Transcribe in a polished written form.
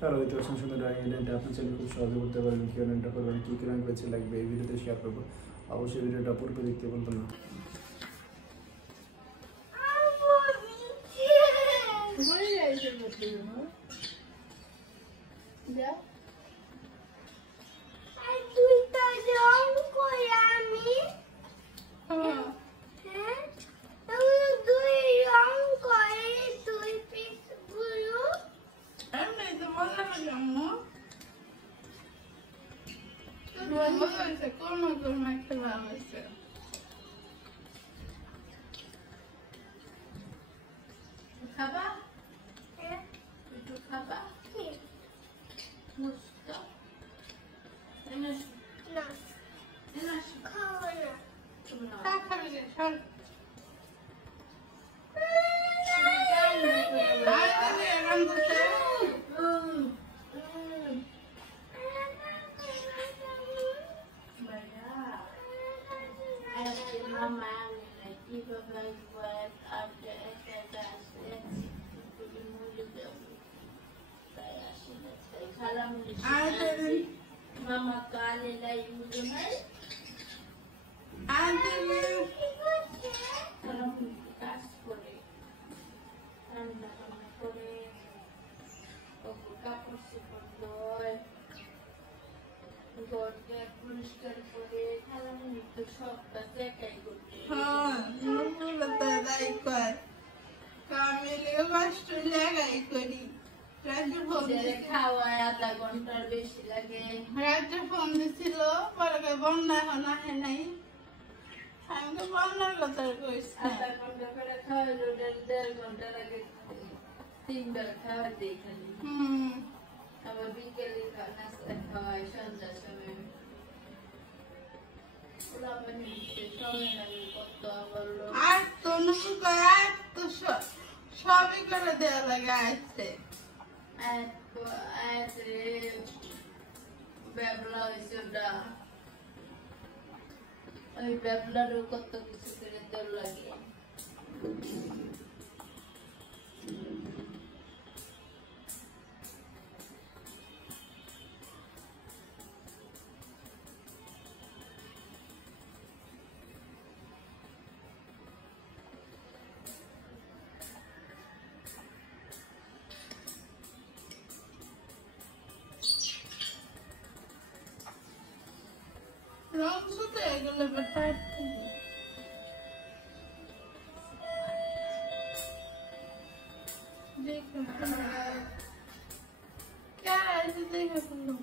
কারো হয়তো সুন্দর ড্রয়িং আইডিয়াটা আপনি চাইলে খুব সহজে করতে পারবেন। কী রানটা করবেন, কী কী রান করেছে লাগবে এই ভিডিওতে শেয়ার করবো। অবশ্যই ভিডিওটা পূর্ব দেখতে বলবেন না। খাবা একটু খাবা মুস্তা এনাস না এনাস খাওয়া না খাবি না সর Mama kali la yuzumai. Kalau kas kore, anda kami kore, kapur sepuluh, gorge puriskar kore, kalau itu shop pasti kayak gitu. Nunggu letak lagi kor, kami lewat Australia kayak kori. Raju phone খাওয়ায় আধা ঘন্টার বেশি লাগে। Raju phone দিছিল পরে বন্যা এখন আহে নাই। আমি তো বন্যার কথা কইছি। আধা ঘন্টা করে খাওয়াইলো, 1.5 ঘন্টা লাগে। 3 বার খাওয়াতে খালি। আবার বিকেলে নাস্তা খাওয়াই সন্ধ্যার সময়। ওলা বানিয়ে সময় লাগে কত আবার আর তো নুকা আর তো সবই করে দেওয়া লাগে আসতে। বেবলা হয়েছে ওটা ওই বেবলারও কত কিছু করে দেওয়া লাগে। রং শুতে গেলে বেটার দেখো क्या ऐसे देखो तुम लोग